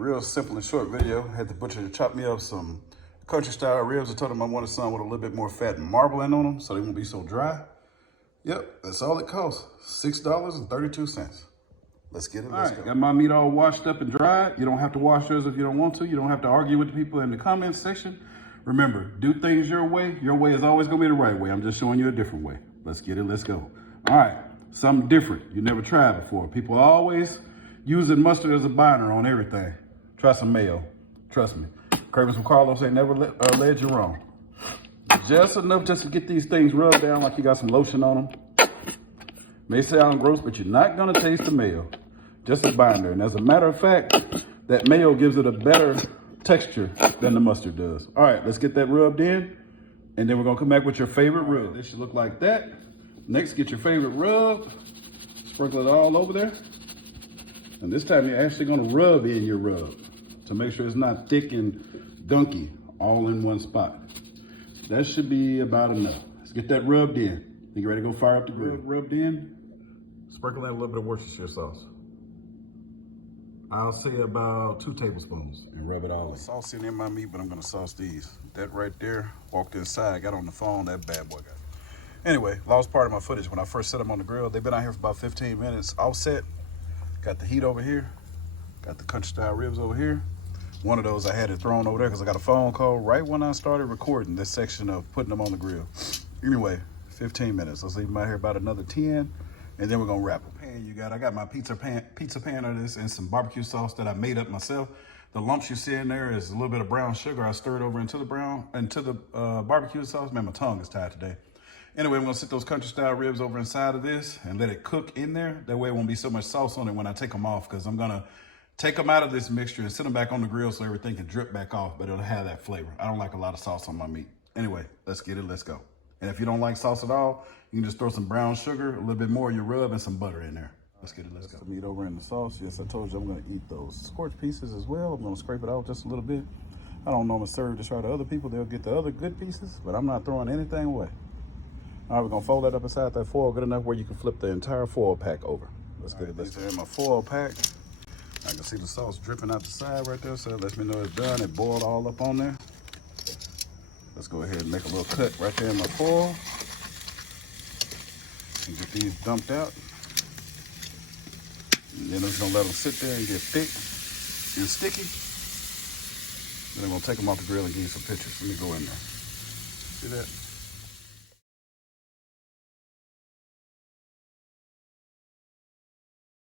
real simple and short video. I had the butcher to chop me up some country style ribs. I told him I wanted some with a little bit more fat and marbling on them so they won't be so dry. Yep, that's all it costs. $6.32. Let's get it, let's go. Got my meat all washed up and dried. You don't have to wash yours if you don't want to. You don't have to argue with the people in the comments section. Remember, do things your way. Your way is always gonna be the right way. I'm just showing you a different way. Let's get it, let's go. All right, something different you never tried before. People are always using mustard as a binder on everything. Try some mayo, trust me. Cravings from Carlos ain't never led you wrong. Just enough just to get these things rubbed down like you got some lotion on them. May sound gross, but you're not gonna taste the mayo. Just a binder. And as a matter of fact, that mayo gives it a better texture than the mustard does. All right, let's get that rubbed in. And then we're gonna come back with your favorite rub. This should look like that. Next, get your favorite rub. Sprinkle it all over there. And this time you're actually gonna rub in your rub to make sure it's not thick and dunky all in one spot. That should be about enough. Let's get that rubbed in. You ready to go fire up the grill? Rubbed in. Sprinkle in a little bit of Worcestershire sauce. I'll say about 2 tablespoons and rub it all in. Sauce in my meat, but I'm gonna sauce these. That right there, walked inside, got on the phone, that bad boy got. Anyway, lost part of my footage when I first set them on the grill. They've been out here for about 15 minutes. Offset, got the heat over here, got the country style ribs over here. One of those I had it thrown over there because I got a phone call right when I started recording this section of putting them on the grill. Anyway, 15 minutes. Let's leave them out here about another 10, and then we're gonna wrap them. I got my pizza pan of this and some barbecue sauce that I made up myself. The lumps you see in there is a little bit of brown sugar. I stirred over into the barbecue sauce. Man, my tongue is tired today. Anyway, I'm gonna sit those country style ribs over inside of this and let it cook in there. That way it won't be so much sauce on it when I take them off, because I'm gonna take them out of this mixture and sit them back on the grill so everything can drip back off, but it'll have that flavor. I don't like a lot of sauce on my meat. Anyway, let's get it, let's go. And if you don't like sauce at all, you can just throw some brown sugar, a little bit more of your rub, and some butter in there. Let's get it, let's go. Some meat over in the sauce. Yes, I told you I'm gonna eat those scorched pieces as well. I'm gonna scrape it out just a little bit. I don't normally serve this right to other people. They'll get the other good pieces, but I'm not throwing anything away. All right, we're gonna fold that up inside that foil good enough where you can flip the entire foil pack over. Let's get it, let's go. These are in my foil pack. I can see the sauce dripping out the side right there, so that lets me know it's done. It boiled all up on there. Let's go ahead and make a little cut right there in my foil. And get these dumped out. And then I'm just gonna let them sit there and get thick and sticky. Then I'm gonna take them off the grill and give you some pictures. Let me go in there. See that?